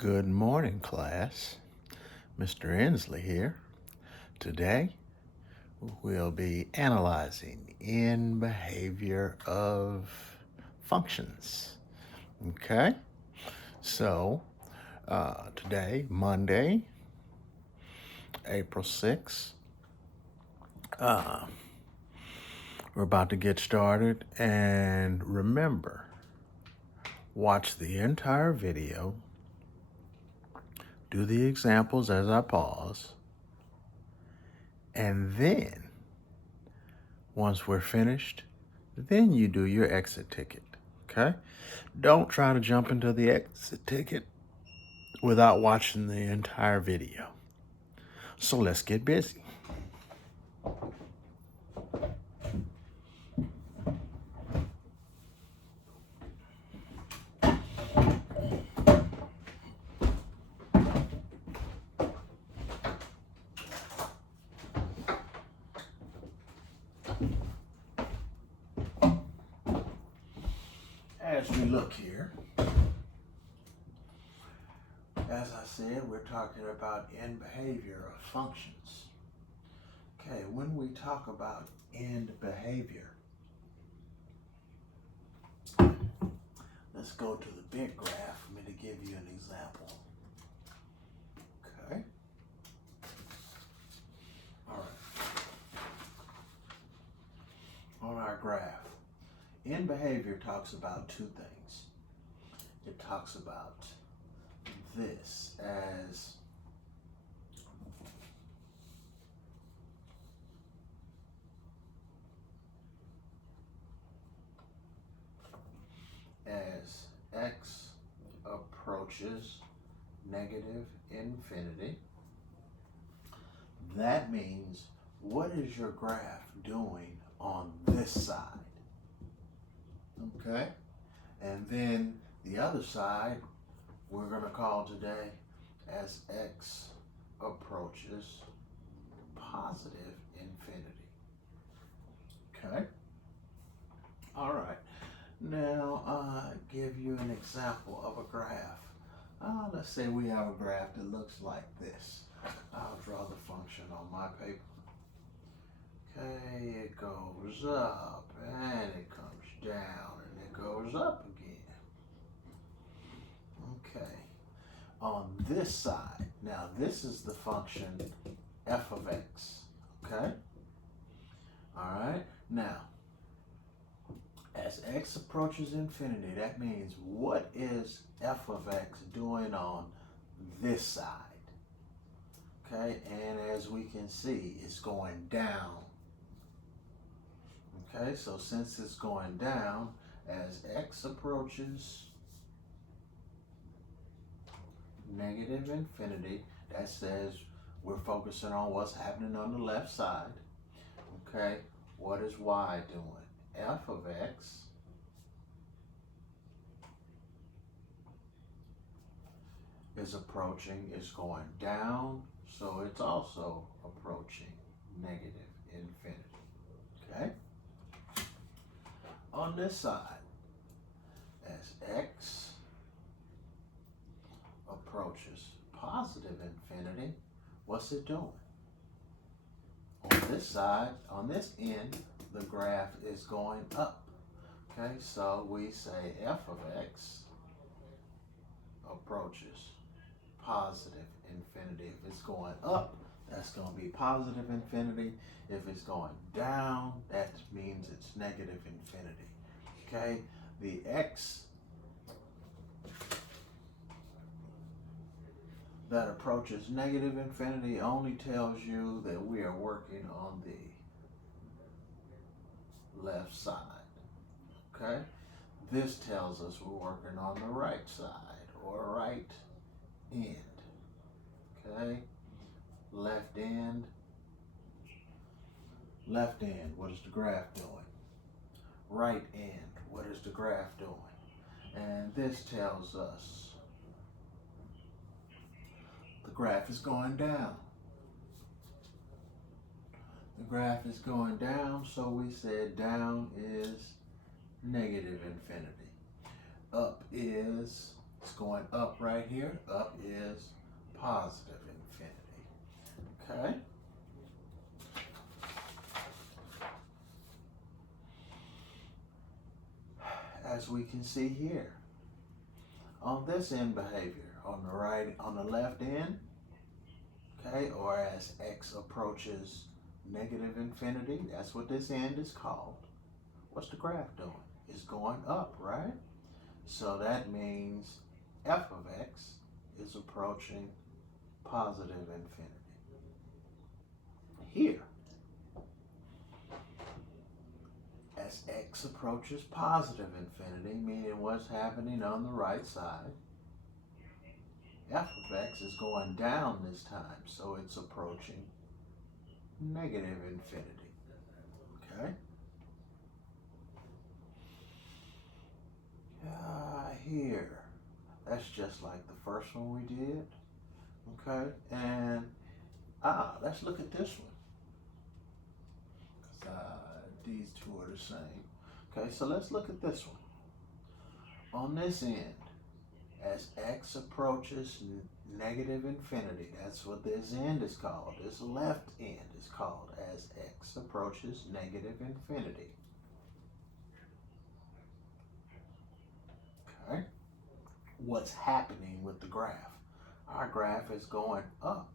Good morning, class. Mr. Inslee here. Today, we'll be analyzing end behavior of functions. Okay? So, today, Monday, April 6th, we're about to get started. And remember, watch the entire video. Do the examples as I pause. And then, once we're finished, then you do your exit ticket, okay? Don't try to jump into the exit ticket without watching the entire video. So let's get busy. As we look here, as I said, we're talking about end behavior of functions. Okay, when we talk about end behavior, let's go to the big graph for me to give you an example. Okay. All right. On our graph, end behavior talks about two things. It talks about this as x approaches negative infinity. That means, what is your graph doing on this side? Okay? And then the other side, we're going to call today as x approaches positive infinity. Okay? All right. Now, I'll give you an example of a graph. Let's say we have a graph that looks like this. I'll draw the function on my paper. Okay, it goes up, and it comes down, and it goes up again. Okay, on this side, now this is the function f of x, okay? All right, now, as x approaches infinity, that means what is f of x doing on this side? Okay, and as we can see, it's going down. Okay, so since it's going down, as x approaches negative infinity, that says we're focusing on what's happening on the left side. Okay, what is y doing? F of x is approaching, it's going down, so it's also approaching negative infinity. Okay? On this side, as x approaches positive infinity, what's it doing? On this side, on this end, the graph is going up. Okay, so we say f of x approaches positive infinity. If it's going up, that's going to be positive infinity. If it's going down, that means it's negative infinity. Okay, the x that approaches negative infinity only tells you that we are working on the left side. Okay, this tells us we're working on the right side or right end. Okay, left end, what is the graph doing? Right end, what is the graph doing? And this tells us the graph is going down. The graph is going down, so we said down is negative infinity. Up is It's going up right here. Up is positive infinity. Okay? As we can see here, on this end behavior, on the left end, okay, or as x approaches negative infinity, that's what this end is called. What's the graph doing? It's going up, right? So that means f of x is approaching positive infinity. Here, as x approaches positive infinity, meaning what's happening on the right side, f of x is going down this time, so it's approaching negative infinity. Okay? Here, that's just like the first one we did. Okay? And let's look at this one. These two are the same. Okay, so let's look at this one. On this end, as x approaches negative infinity, that's what this end is called. This left end is called as x approaches negative infinity. Okay? What's happening with the graph? Our graph is going up.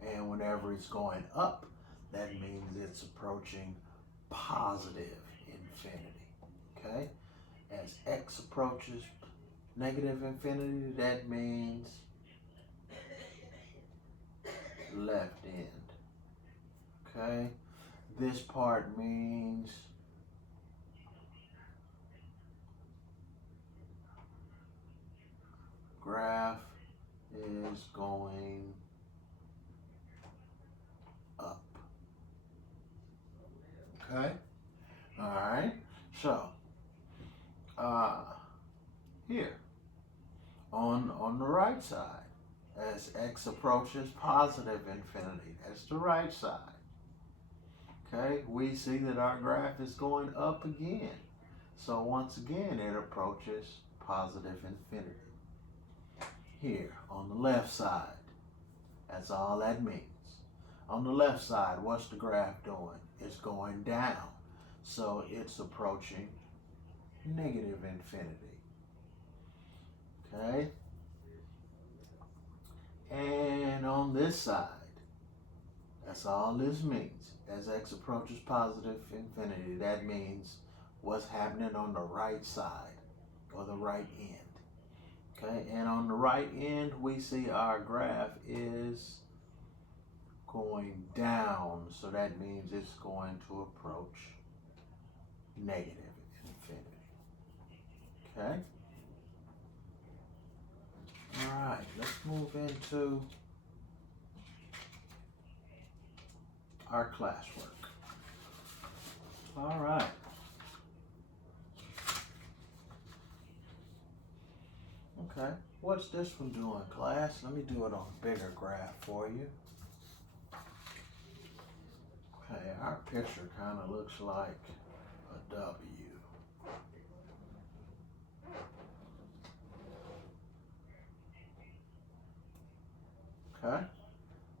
And whenever it's going up, that means it's approaching positive infinity. Okay? As x approaches negative infinity, that means left end. Okay? This part means graph is going up. Okay? All right. So, here, on the right side, as x approaches positive infinity, that's the right side. Okay, we see that our graph is going up again. So once again, it approaches positive infinity. Here, on the left side, that's all that means. On the left side, what's the graph doing? It's going down. So it's approaching negative infinity. Okay? And on this side, that's all this means. As x approaches positive infinity, that means what's happening on the right side, or the right end. Okay, and on the right end, we see our graph is going down, so that means it's going to approach negative infinity. Okay? All right, let's move into our classwork. All right. Okay, what's this one doing, class? Let me do it on a bigger graph for you. Okay, our picture kind of looks like a W. Okay,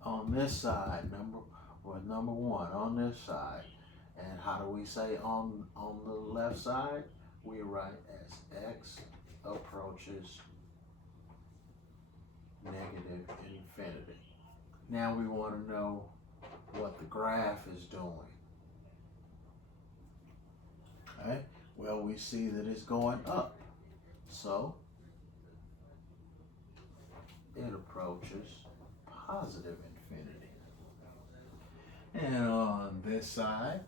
on this side, number one on this side. And how do we say on the left side? We write as x approaches negative infinity. Now we want to know what the graph is doing. Okay, well, we see that it's going up. So it approaches positive infinity. And on this side,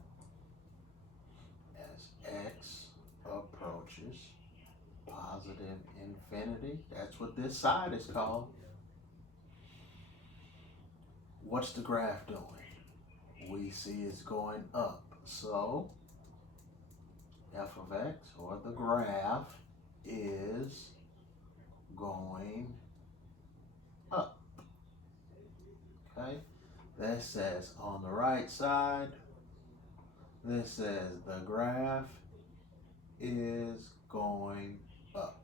as x approaches positive infinity, that's what this side is called. What's the graph doing? We see it's going up. So f of x, or the graph, is going up. Okay? That says on the right side, this says the graph is going up.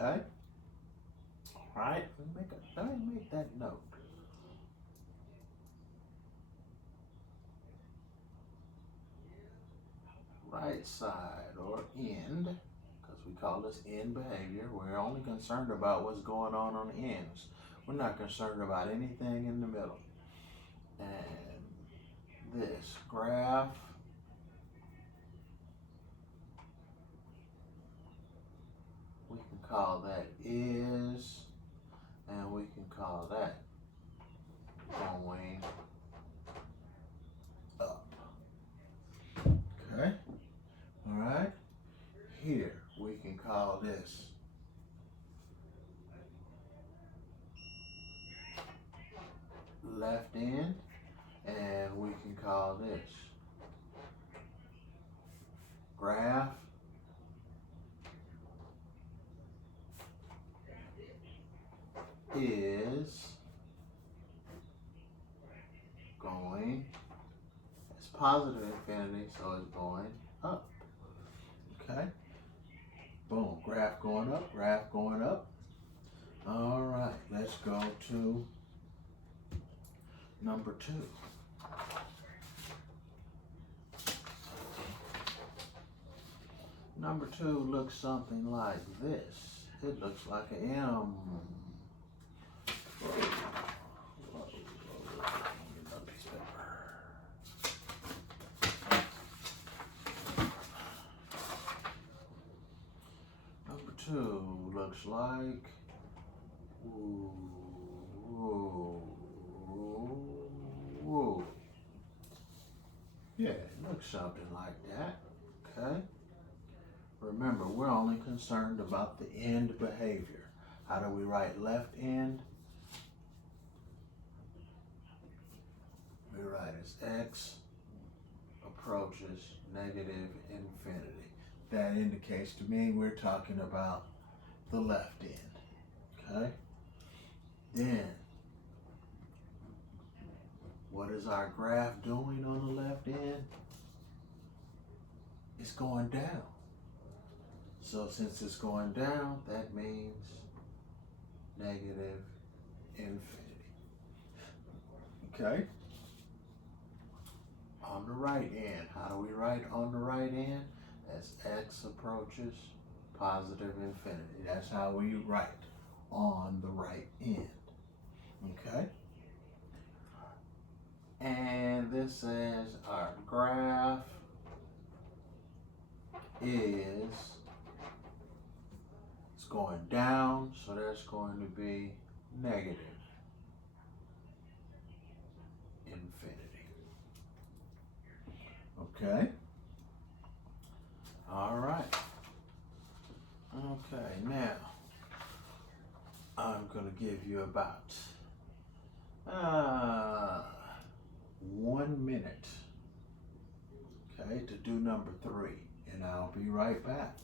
Okay? All right, let me make that note. Right side or end, because we call this end behavior. We're only concerned about what's going on the ends. We're not concerned about anything in the middle. And this graph we can call that is, and we can call that going up. Okay? All right? Here, we can call this left end, and we can call this graph is going, it's positive infinity, so it's going up. Okay? Boom, graph going up, graph going up. All right, let's go to number 2. Number 2 looks something like this. It looks like an M. Number 2 looks like, yeah, it looks something like that. Okay. Remember, we're only concerned about the end behavior. How do we write left end? We write as x approaches negative infinity. That indicates to me we're talking about the left end. Okay? Then, what is our graph doing on the left end? It's going down. So since it's going down, that means negative infinity. Okay? On the right end, how do we write on the right end? As x approaches positive infinity. That's how we write on the right end. Okay? And this says our graph is, it's going down, so that's going to be negative infinity. Okay? All right. Okay, now I'm going to give you about 1 minute, okay, to do number 3, and I'll be right back.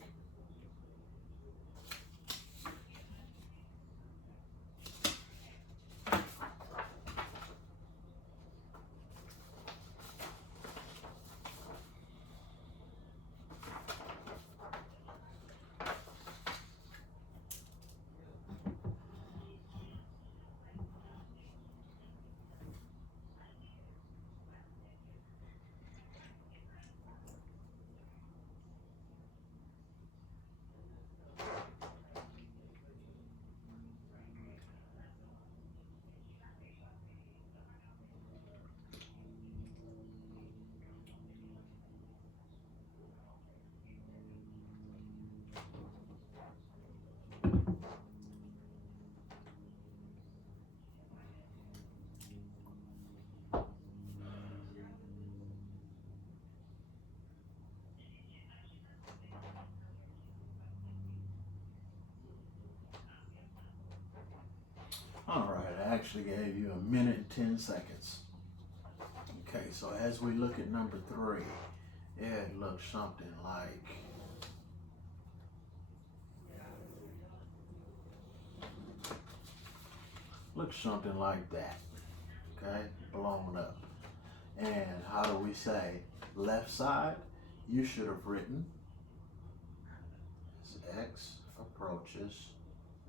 All right, I actually gave you 1 minute and 10 seconds. Okay, so as we look at number 3, it looks something like, that, okay, blown up. And how do we say left side? You should have written as x approaches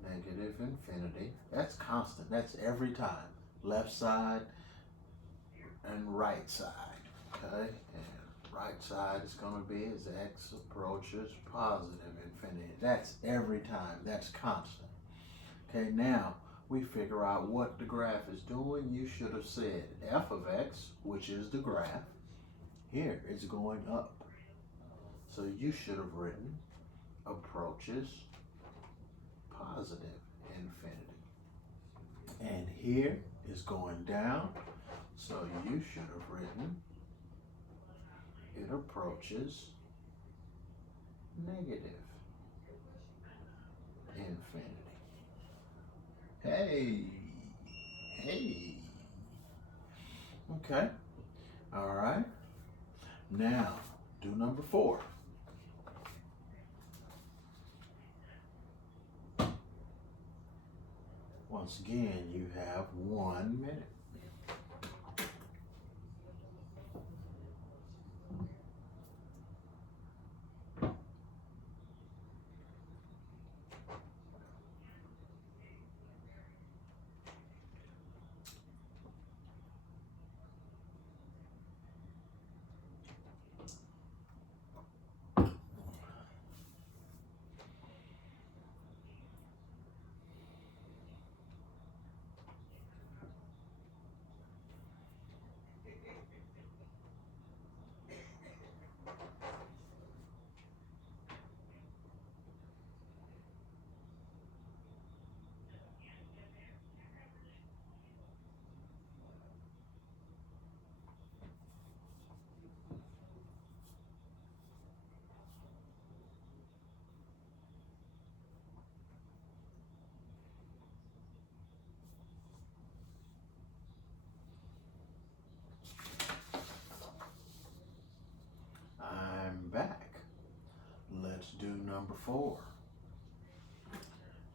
negative infinity. That's constant. That's every time. Left side and right side. Okay? And right side is going to be as x approaches positive infinity. That's every time. That's constant. Okay, now we figure out what the graph is doing. You should have said f of x, which is the graph. Here, it's going up. So you should have written approaches positive infinity. And here is going down. So you should have written it approaches negative infinity. Hey. Okay. All right. Now, do number 4. Once again, you have 1 minute. I'm back. Let's do number 4.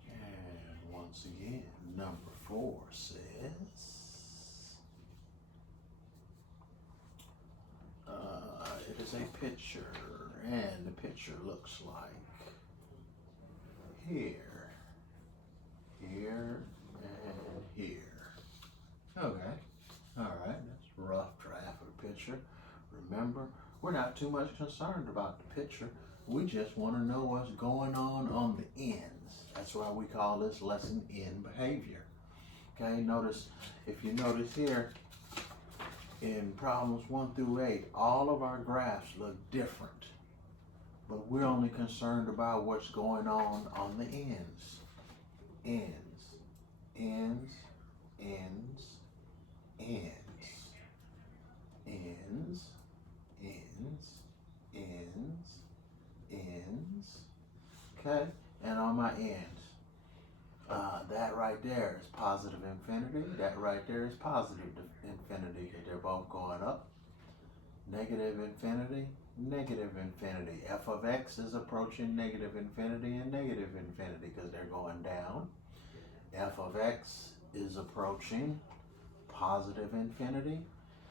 And once again, number 4 says, it is a picture, and the picture looks like here, here, and here. Okay, all right, that's a rough draft of the picture. Remember, we're not too much concerned about the picture. We just want to know what's going on the ends. That's why we call this lesson in behavior. Okay, notice, if you notice here, in problems 1 through 8, all of our graphs look different. But we're only concerned about what's going on the ends. Ends, ends, ends, ends, ends, ends, ends, ends. Okay, and on my ends, that right there is positive infinity. That right there is positive infinity because they're both going up. Negative infinity, negative infinity. F of x is approaching negative infinity and negative infinity because they're going down. F of x is approaching positive infinity.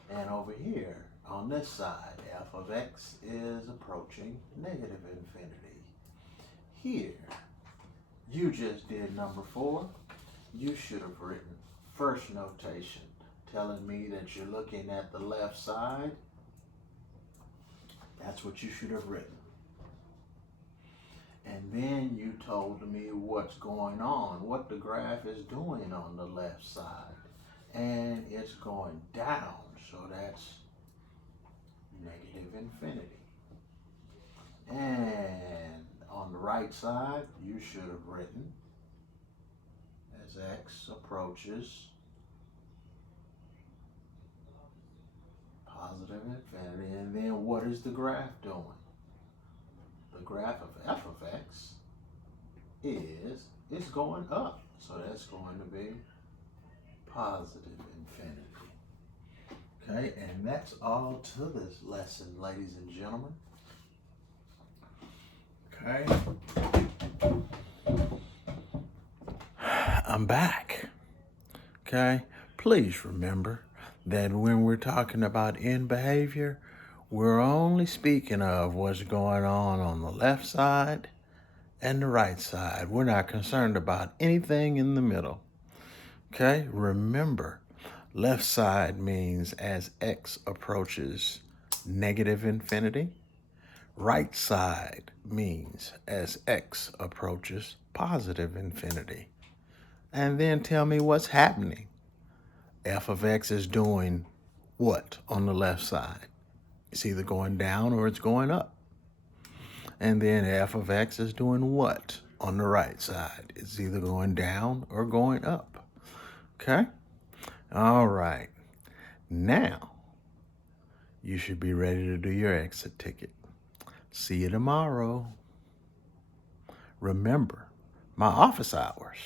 And over here, on this side, f of x is approaching negative infinity. Here, you just did number 4. You should have written first notation telling me that you're looking at the left side. That's what you should have written. And then you told me what's going on, what the graph is doing on the left side. And it's going down, so that's negative infinity. And on the right side, you should have written as x approaches positive infinity. And then what is the graph doing? The graph of f of x is going up. So that's going to be positive infinity. Okay, and that's all to this lesson, ladies and gentlemen. Okay. I'm back. Okay, please remember that when we're talking about in behavior, we're only speaking of what's going on the left side and the right side. We're not concerned about anything in the middle. Okay, remember, left side means as x approaches negative infinity. Right side means as x approaches positive infinity. And then tell me what's happening. F of x is doing what on the left side? It's either going down or it's going up. And then f of x is doing what on the right side? It's either going down or going up. Okay? All right. Now, you should be ready to do your exit ticket. See you tomorrow. Remember, my office hours,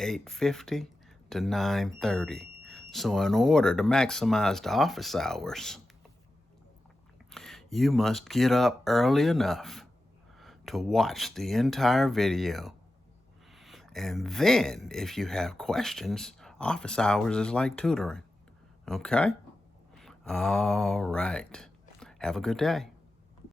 8:50 to 9:30. So in order to maximize the office hours, you must get up early enough to watch the entire video. And then, if you have questions, office hours is like tutoring. Okay? All right. Have a good day.